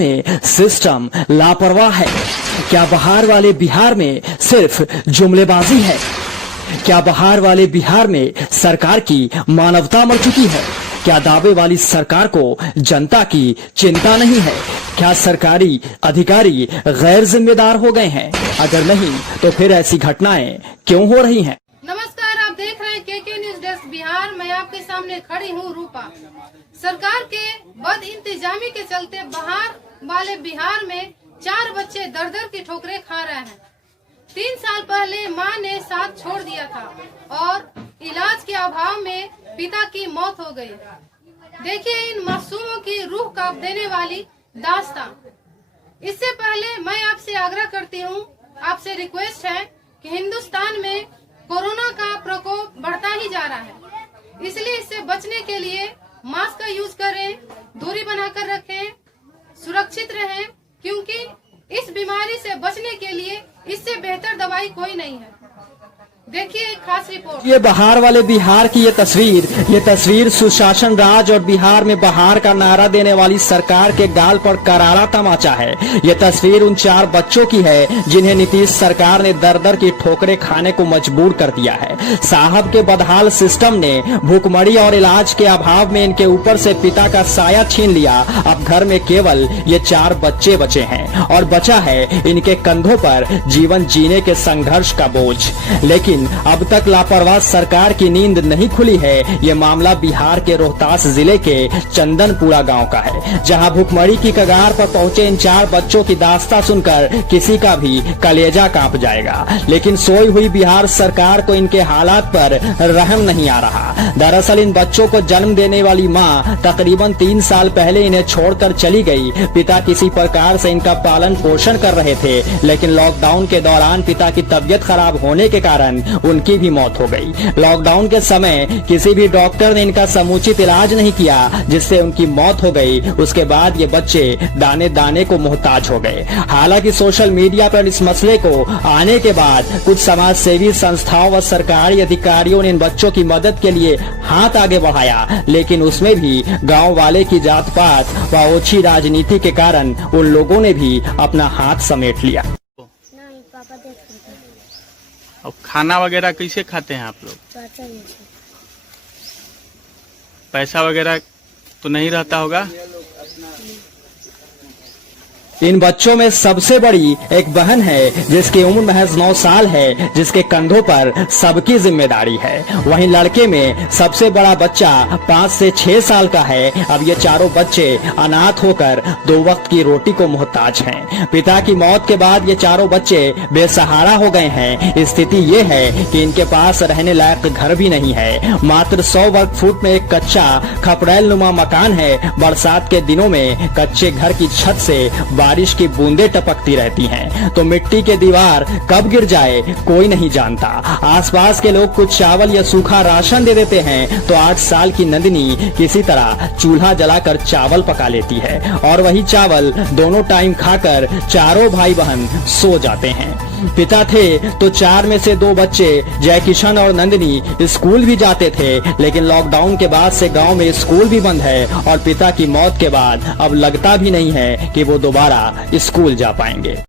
में सिस्टम लापरवाह है? क्या बहार वाले बिहार में सिर्फ जुमलेबाजी है? क्या बहार वाले बिहार में सरकार की मानवता मर चुकी है? क्या दावे वाली सरकार को जनता की चिंता नहीं है? क्या सरकारी अधिकारी गैर जिम्मेदार हो गए हैं? अगर नहीं तो फिर ऐसी घटनाएं क्यों हो रही हैं? नमस्कार, आप देख रहे हैं के न्यूज डेस्क बिहार। मैं आपके सामने खड़ी हूँ रूपा। सरकार के बद इंतजामी के चलते बहार वाले बिहार में 4 बच्चे दर दर की ठोकरें खा रहे हैं। 3 साल पहले मां ने साथ छोड़ दिया था और इलाज के अभाव में पिता की मौत हो गई। देखिए इन मासूमों की रूह कांप देने वाली दास्तान। इससे पहले मैं आपसे आग्रह करती हूँ, आपसे रिक्वेस्ट है कि हिंदुस्तान में कोरोना का प्रकोप बढ़ता ही जा रहा है, इसलिए इससे बचने के लिए मास्क का यूज करें, दूरी बनाकर रखें, सुरक्षित रहें, क्योंकि इस बीमारी से बचने के लिए इससे बेहतर दवाई कोई नहीं है। देखिए एक खास रिपोर्ट। ये बहार वाले बिहार की ये तस्वीर सुशासन राज और बिहार में बहार का नारा देने वाली सरकार के गाल पर करारा तमाचा है। ये तस्वीर उन 4 बच्चों की है जिन्हें नीतीश सरकार ने दर दर की ठोकरें खाने को मजबूर कर दिया है। साहब के बदहाल सिस्टम ने भूखमरी और इलाज के अभाव में इनके ऊपर से पिता का साया छीन लिया। अब घर में केवल ये 4 बच्चे बचे हैं और बचा है इनके कंधों पर जीवन जीने के संघर्ष का बोझ। लेकिन अब तक लापरवाह सरकार की नींद नहीं खुली है। ये मामला बिहार के रोहतास जिले के चंदनपुरा गांव का है, जहां भूखमरी की कगार पर पहुंचे इन 4 बच्चों की दास्तां सुनकर किसी का भी कलेजा कांप जाएगा। लेकिन सोई हुई बिहार सरकार को इनके हालात पर रहम नहीं आ रहा। दरअसल इन बच्चों को जन्म देने वाली मां तकरीबन 3 साल पहले इन्हें छोड़कर चली गई। पिता किसी प्रकार से इनका पालन पोषण कर रहे थे, लेकिन लॉकडाउन के दौरान पिता की तबीयत खराब होने के कारण उनकी भी मौत हो गई। लॉकडाउन के समय किसी भी डॉक्टर ने इनका समुचित इलाज नहीं किया, जिससे उनकी मौत हो गई। उसके बाद ये बच्चे दाने दाने को मोहताज हो गए। हालांकि सोशल मीडिया पर इस मसले को आने के बाद कुछ समाज सेवी संस्थाओं व सरकारी अधिकारियों ने इन बच्चों की मदद के लिए हाथ आगे बढ़ाया, लेकिन उसमें भी गाँव वाले की जात पात व ओछी राजनीति के कारण उन लोगों ने भी अपना हाथ समेट लिया। अब खाना वगैरह कैसे खाते हैं आप लोग? पैसा वगैरह तो नहीं रहता होगा? इन बच्चों में सबसे बड़ी एक बहन है जिसकी उम्र महज 9 साल है, जिसके कंधों पर सबकी जिम्मेदारी है। वहीं लड़के में सबसे बड़ा बच्चा 5 से 6 साल का है। अब ये चारों बच्चे अनाथ होकर 2 वक्त की रोटी को मोहताज हैं। पिता की मौत के बाद ये चारों बच्चे बेसहारा हो गए हैं। स्थिति ये है कि इनके पास रहने लायक घर भी नहीं है। मात्र 100 वर्ग फुट में एक कच्चा खपड़ैल नुमा मकान है। बरसात के दिनों में कच्चे घर की छत से बारिश की बूंदें टपकती रहती हैं, तो मिट्टी के दीवार कब गिर जाए कोई नहीं जानता। आसपास के लोग कुछ चावल या सूखा राशन दे देते हैं, तो 8 साल की नंदिनी किसी तरह चूल्हा जलाकर चावल पका लेती है और वही चावल दोनों टाइम खाकर चारों भाई बहन सो जाते हैं। पिता थे तो 4 में से 2 बच्चे जय किशन और नंदिनी स्कूल भी जाते थे, लेकिन लॉकडाउन के बाद से गांव में स्कूल भी बंद है और पिता की मौत के बाद अब लगता भी नहीं है कि वो दोबारा स्कूल जा पाएंगे।